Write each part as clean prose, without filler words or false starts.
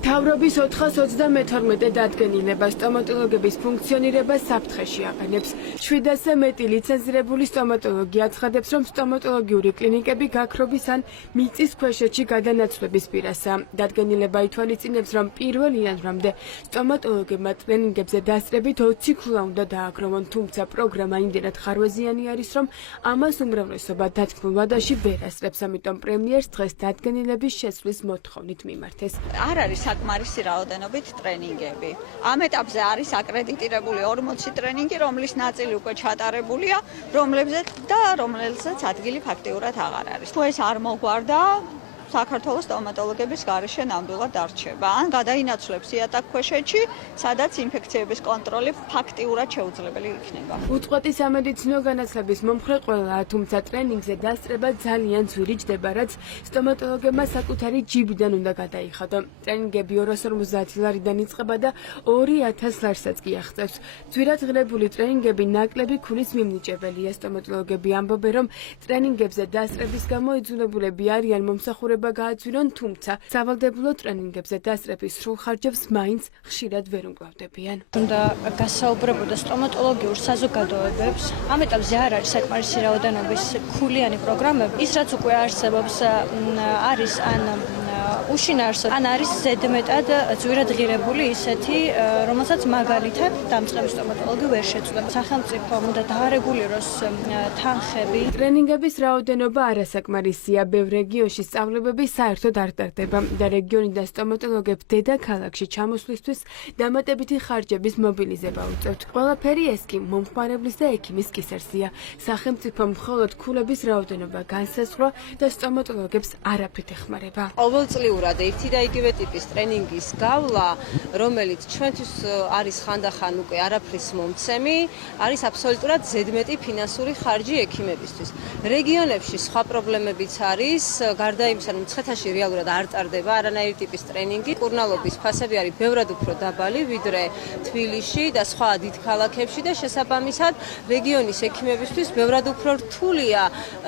მთავრობის 432 დადგენილება სტომატოლოგების ფუნქციონირებას საფრთხეში აყენებს. 700-ზე მეტი ლიცენზირებული სტომატოლოგი აცხადებს, რომ სტომატოლოგიური კლინიკები გაქრობის ან მიწის ქვეშეთში გადანაცვლების პირასაა. დადგენილება ითვალისწინებს, რომ პირველ იანვრამდე სტომატოლოგებმა ტრენინგებზე დასწრებით 20 ქულა უნდა დააგროვონ, თუმცა პროგრამა იმდენად ხარვეზიანი არის, რომ ამას უმრავლესობა დათქმულ ვადაში ვერ ასწრებს, ამიტომ პრემიერს დღეს დადგენილების შესვლის მოთხოვნით მიმართეს. არ არის საკმარისი რაოდენობით ტრენინგები. ამ ეტაპზე არის აკრედიტირებული 40 ტრენინგი, რომლის ნაწილი უკვე ჩატარებულია, რომელზეც ადგილი ფაქტიურად აღარ არის. თუ ეს არ მოგვარდა, საქართველოს სტომატოლოგების გარეშე ნამდვილად დარჩება. ან გადაინაცვლებს იატაკქვეშეთში, სადაც ინფექციების კონტროლი ფაქტიურად შეუძლებელი იქნება. უწყვეტი სამედიცინო განათლების მომხრე ყველაა, თუმცა ტრენინგზე დასწრება ძალიან ძვირი ჯდება, რაც სტომატოლოგებმა საკუთარი ჯიბიდან უნდა გადაიხადონ. ტრენინგები 250 ლარიდან იწყება და 2000 ლარსაც კი აღწევს. ძვირად ღირებული ტრენინგები ნაკლები ქულის მიმნიჭებელია. სტომატოლოგები ამბობენ, რომ ტრენინგებზე დასწრების გამო იძულებულები არიან მომსახურება გააძვირონ, თუმცა სავალდებულო ტრენინგებზე დასწრების სრულ ხარჯებს მაინც ხშირად ვერ უმკლავდებიან. უნდა გასაუბრებოდა სტომატოლოგიურ საზოგადოებებს. ამ ეტაპზე არ არის საკმარისი რაოდენობის ქულიანი პროგრამები. ის რაც უკვე არსებობს, არის ან უშინაარსო, ან არის ზედმეტად ძვირად ღირებული ისეთი, რომელსაც მაგალითად დამწყები სტომატოლოგი ვერ შეცვლა. სახელმწიფო უნდა დაარეგულიროს თანხები. ტრენინგების რაოდენობა არასაკმარისია. ბევრ რეგიონში სწავლებები საერთოდ არ ტარდება და რეგიონიდან სტომატოლოგებს დედაქალაქში ჩამოსვლისთვის დამატებითი ხარჯების მობილიზება უწევთ. ყველაფერი ეს კი მომხმარებლის და ექიმის კისერსია. სახელმწიფო მხოლოდ ქულების რაოდენობა განსაზღვრა და სტომატოლოგებს არაფრით ეხმარება. ყოველწლიურად ერთი და იგივე ტიპის ტრენინგის გავლა, რომელიც ჩვენთვის არის ხანდახან უკვე არაფრის მომცემი, არის აბსოლუტურად ზედმეტი ფინანსური ხარჯი ექიმებისთვის. რეგიონებში სხვა პრობლემებიც არის, გარდა იმისა, რომ მცხეთაში რეალურად არ ტარდება არანაირი ტიპის ტრენინგი, კურნალობის ფასები არის ბევრად უფრო დაბალი, ვიდრე თბილისში და სხვა დიდ ქალაქებში და შესაბამისად რეგიონის ექიმებისთვის ბევრად უფრო რთულია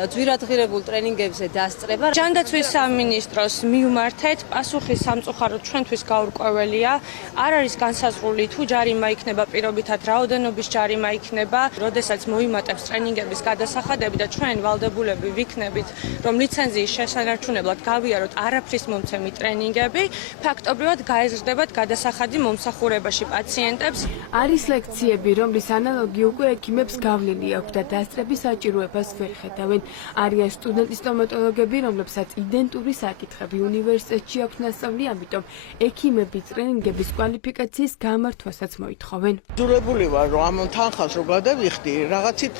ძვირად ღირებულ ტრენინგებზე დასწრება. ჯანდაცვის სამინისტროს მიუმართეთ, პასუხი სამწუხაროდ ჩვენთვის გაურკვეველია. არ არის განსაზღვრული თუ ჯარიმა იქნება პირობითად რაოდენობის ჯარიმა იქნება, როდესაც მოიმატებს ტრენინგების გადასახადები და ჩვენ ვალდებულები ვიქნებით, რომ ლიცენზიის შესანარჩუნებლად გავიაროთ არაფრის მომცემი ტრენინგები, ფაქტობრივად გაეზრდებათ გადასახადი მომსახურებაში პაციენტებს. არის ლექციები, რომლის ანალოგი უკვე ექიმებს გავლილი აქვს და დასწრების საჭიროებას ვერ ხედავენ. არიან სტუდენტი სტომატოლოგები, რომლებსაც იდენტური საკითხები უნივერსიტეტში აქვს ნასწავლი, ამიტომ ექიმები ტრენინგების კვალიფიკაციის გამართვასაც მოითხოვენ. იძულებული ვარ, რომ ამ თანხას რო გადავიხდი, რაღაცით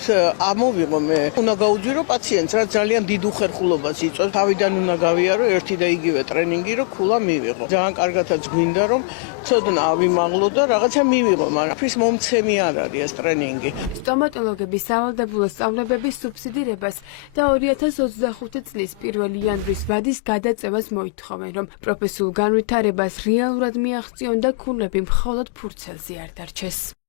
ამოვიღო მე. უნდა გაუძვირო პაციენტს, რაც ძალიან დიდ უხერხულობას იწვევს. თავიდან უნდა გავიარო ერთი და იგივე ტრენინგი, რომ ქულა მივიღო. ძალიან კარგადაც გვინდა, რომ ცოდნა ავიმაღლო და რაღაცა მივიღო, მაგრამ ფრის მომცემი არ არის ეს ტრენინგი. სტომატოლოგების სავალდებულო სწავლებების სუბსიდირებას და 2025 წლის 1 იანვრის ვადის გადაწევას მოითხოვენ, რომ პროფესიულ განვითარებას რეალურად მიაღწიონ და ქულები მხოლოდ ფურცელზე არ დარჩეს.